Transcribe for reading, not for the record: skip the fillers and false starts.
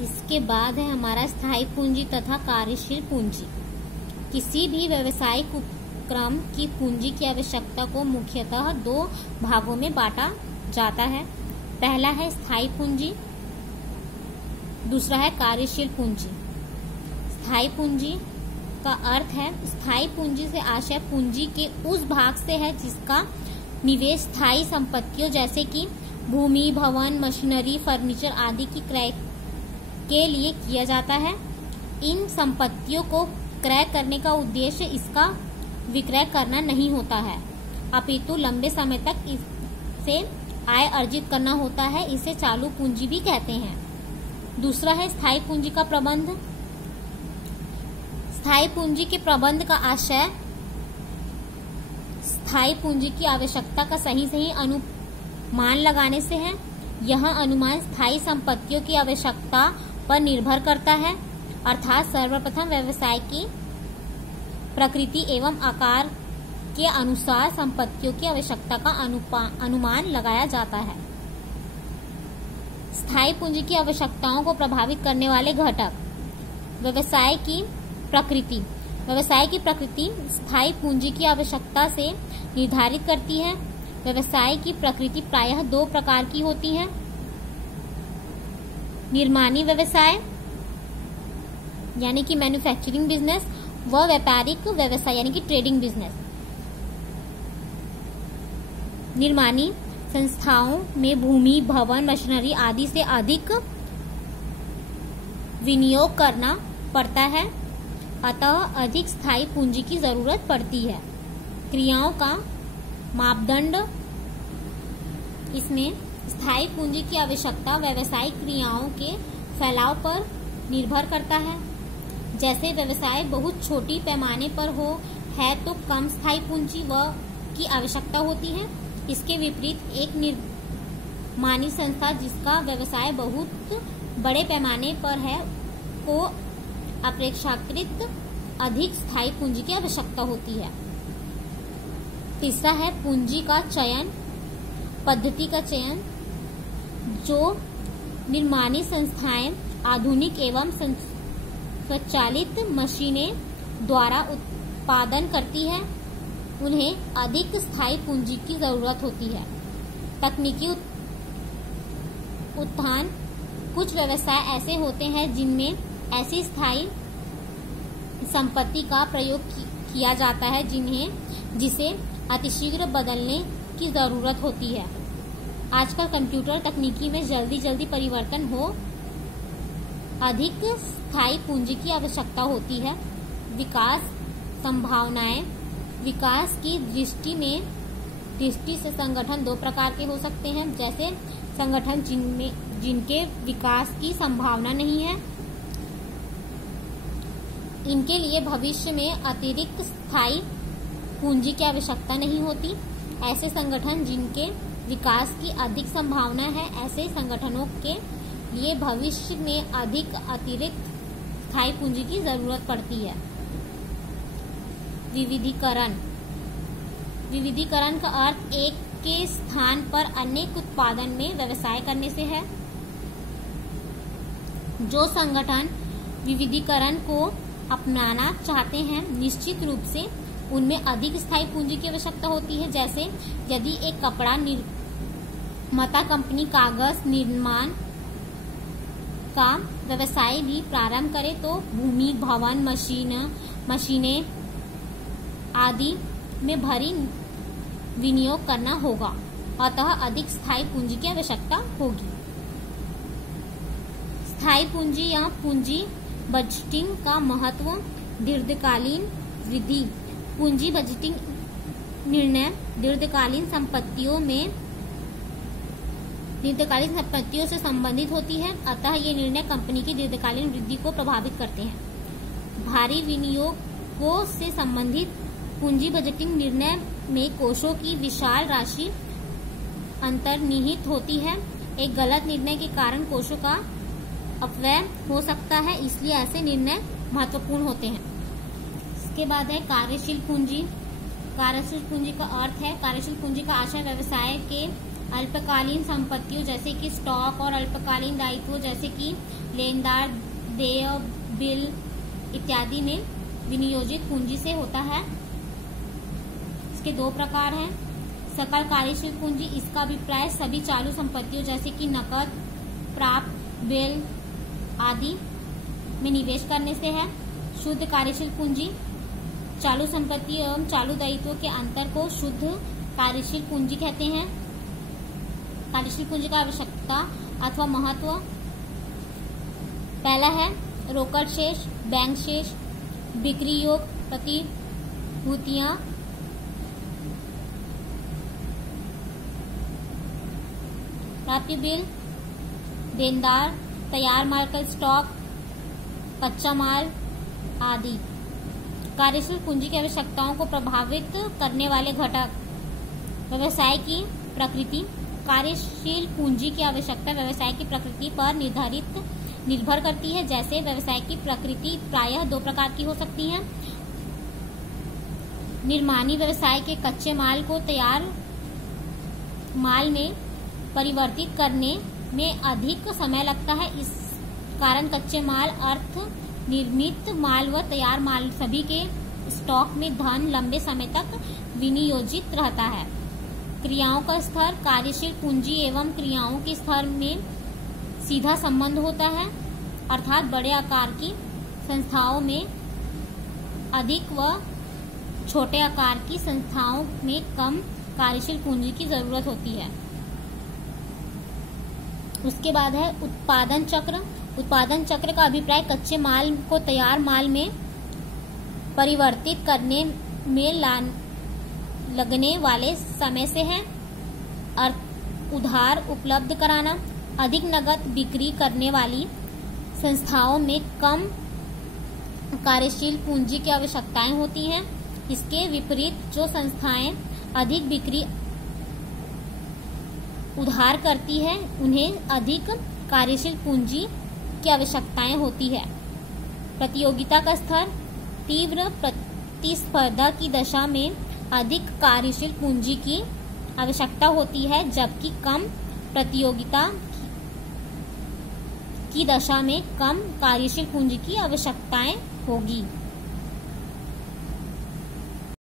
इसके बाद है हमारा स्थायी पूंजी तथा कार्यशील पूंजी। किसी भी व्यवसायिक उपक्रम की पूंजी की आवश्यकता को मुख्यतः दो भागों में बांटा जाता है। पहला है स्थायी पूंजी, दूसरा है कार्यशील पूंजी। स्थायी पूंजी का अर्थ है, स्थायी पूंजी से आशय पूंजी के उस भाग से है जिसका निवेश स्थायी संपत्तियों जैसे कि भूमि, भवन, मशीनरी, फर्नीचर आदि की क्रय के लिए किया जाता है। इन संपत्तियों को क्रय करने का उद्देश्य इसका विक्रय करना नहीं होता है, अपितु लंबे समय तक इससे आय अर्जित करना होता है। इसे चालू पूंजी भी कहते हैं। दूसरा है स्थायी पूंजी का प्रबंध। स्थायी पूंजी के प्रबंध का आशय स्थायी पूंजी की आवश्यकता का सही अनुमान लगाने से है। यह अनुमान स्थायी संपत्तियों की आवश्यकता पर निर्भर करता है, अर्थात सर्वप्रथम व्यवसाय की प्रकृति एवं आकार के अनुसार संपत्तियों की आवश्यकता का अनुमान लगाया जाता है। स्थायी पूंजी की आवश्यकताओं को प्रभावित करने वाले घटक। व्यवसाय की प्रकृति। व्यवसाय की प्रकृति स्थायी पूंजी की आवश्यकता से निर्धारित करती है। व्यवसाय की प्रकृति प्रायः दो प्रकार की होती है, निर्माणी व्यवसाय यानी कि मैन्युफैक्चरिंग बिजनेस व व्यापारिक व्यवसाय यानी कि ट्रेडिंग बिजनेस। निर्माणी संस्थाओं में भूमि, भवन, मशीनरी आदि से अधिक विनियोग करना पड़ता है, अतः अधिक स्थायी पूंजी की जरूरत पड़ती है। क्रियाओं का मापदंड। इसमें स्थायी पूंजी की आवश्यकता व्यावसायिक क्रियाओं के फैलाव पर निर्भर करता है। जैसे व्यवसाय बहुत छोटी पैमाने पर है तो कम स्थायी पूंजी की आवश्यकता होती है। इसके विपरीत एक निर्माणी संस्था जिसका व्यवसाय बहुत बड़े पैमाने पर है को अपेक्षाकृत अधिक स्थायी पूंजी की आवश्यकता होती है। तीसरा है पूंजी का चयन, पद्धति का चयन। जो निर्माणी संस्थाएं आधुनिक एवं स्वचालित मशीनें द्वारा उत्पादन करती है, उन्हें अधिक स्थायी पूंजी की जरूरत होती है। तकनीकी उत्थान। कुछ व्यवसाय ऐसे होते हैं जिनमें ऐसी स्थायी संपत्ति का प्रयोग किया जाता है जिसे अतिशीघ्र बदलने की जरूरत होती है। आजकल कंप्यूटर तकनीकी में जल्दी परिवर्तन हो अधिक स्थायी पूंजी की आवश्यकता होती है। विकास संभावनाएं। विकास की दृष्टि से संगठन दो प्रकार के हो सकते हैं, जैसे संगठन जिनके विकास की संभावना नहीं है, इनके लिए भविष्य में अतिरिक्त स्थायी पूंजी की आवश्यकता नहीं होती। ऐसे संगठन जिनके विकास की अधिक संभावना है, ऐसे संगठनों के लिए भविष्य में अधिक अतिरिक्त स्थायी पूंजी की जरूरत पड़ती है। विविधीकरण। विविधीकरण का अर्थ एक के स्थान पर अनेक उत्पादन में व्यवसाय करने से है। जो संगठन विविधीकरण को अपनाना चाहते हैं, निश्चित रूप से उनमें अधिक स्थायी पूंजी की आवश्यकता होती है। जैसे यदि एक कपड़ा निर्माता कंपनी कागज निर्माण का व्यवसाय भी प्रारंभ करे तो भूमि, भवन, मशीनें आदि में भारी विनियोग करना होगा, अतः अधिक स्थायी पूंजी की आवश्यकता होगी। स्थायी पूंजी या पूंजी बजटिंग का महत्व। दीर्घकालीन वृद्धि। पूंजी बजटिंग निर्णय दीर्घकालीन संपत्तियों से संबंधित होती है, अतः ये निर्णय कंपनी की दीर्घकालीन वृद्धि को प्रभावित करते हैं। भारी विनियोगों से संबंधित पूंजी बजटिंग निर्णय में कोषों की विशाल राशि अंतर्निहित होती है। एक गलत निर्णय के कारण कोषों का अपव्यय हो सकता है, इसलिए ऐसे निर्णय महत्वपूर्ण होते हैं। इसके बाद है कार्यशील पूंजी। कार्यशील पूंजी का अर्थ है, कार्यशील पूंजी का आशय व्यवसाय के अल्पकालीन संपत्तियों जैसे कि स्टॉक और अल्पकालीन दायित्वों जैसे कि लेनदार, देय, बिल इत्यादि में विनियोजित पूंजी से होता है। इसके दो प्रकार हैं। सकल कार्यशील पूंजी, इसका अभिप्राय सभी चालू संपत्तियों जैसे कि नकद, प्राप्त, बिल आदि में निवेश करने से है। शुद्ध कार्यशील पूंजी, चालू संपत्ति एवं चालू दायित्वों के अंतर को शुद्ध कार्यशील पूंजी कहते हैं। कार्यशील पूंजी का आवश्यकता अथवा महत्व, पहला है रोकड़ शेष, बैंक शेष, बिक्री योग प्रतिभूतियां, प्राप्य बिल, देनदार, तैयार माल का स्टॉक, कच्चा माल आदि। कार्यशील पूंजी की आवश्यकताओं को प्रभावित करने वाले घटक, व्यवसाय की प्रकृति। कार्यशील पूंजी की आवश्यकता व्यवसाय की प्रकृति पर निर्भर करती है। जैसे व्यवसाय की प्रकृति प्रायः दो प्रकार की हो सकती है। निर्माणी व्यवसाय के कच्चे माल को तैयार माल में परिवर्तित करने में अधिक समय लगता है। इस कारण कच्चे माल, अर्थ निर्मित माल व तैयार माल सभी के स्टॉक में धन लंबे समय तक विनियोजित रहता है। क्रियाओं का स्तर, कार्यशील पूंजी एवं क्रियाओं के स्तर में सीधा संबंध होता है, अर्थात बड़े आकार की संस्थाओं में अधिक व छोटे आकार की संस्थाओं में कम कार्यशील पूंजी की जरूरत होती है। उसके बाद है उत्पादन चक्र। उत्पादन चक्र का अभिप्राय कच्चे माल को तैयार माल में परिवर्तित करने में लगने वाले समय से है। उधार उपलब्ध कराना, अधिक नकद बिक्री करने वाली संस्थाओं में कम कार्यशील पूंजी की आवश्यकताएं होती हैं। इसके विपरीत जो संस्थाएं अधिक बिक्री उधार करती है उन्हें अधिक कार्यशील पूंजी की आवश्यकताएं होती है। प्रतियोगिता का स्तर, तीव्र प्रतिस्पर्धा की दशा में अधिक कार्यशील पूंजी की आवश्यकता होती है, जबकि कम प्रतियोगिता की दशा में कम कार्यशील पूंजी की आवश्यकताएं होगी।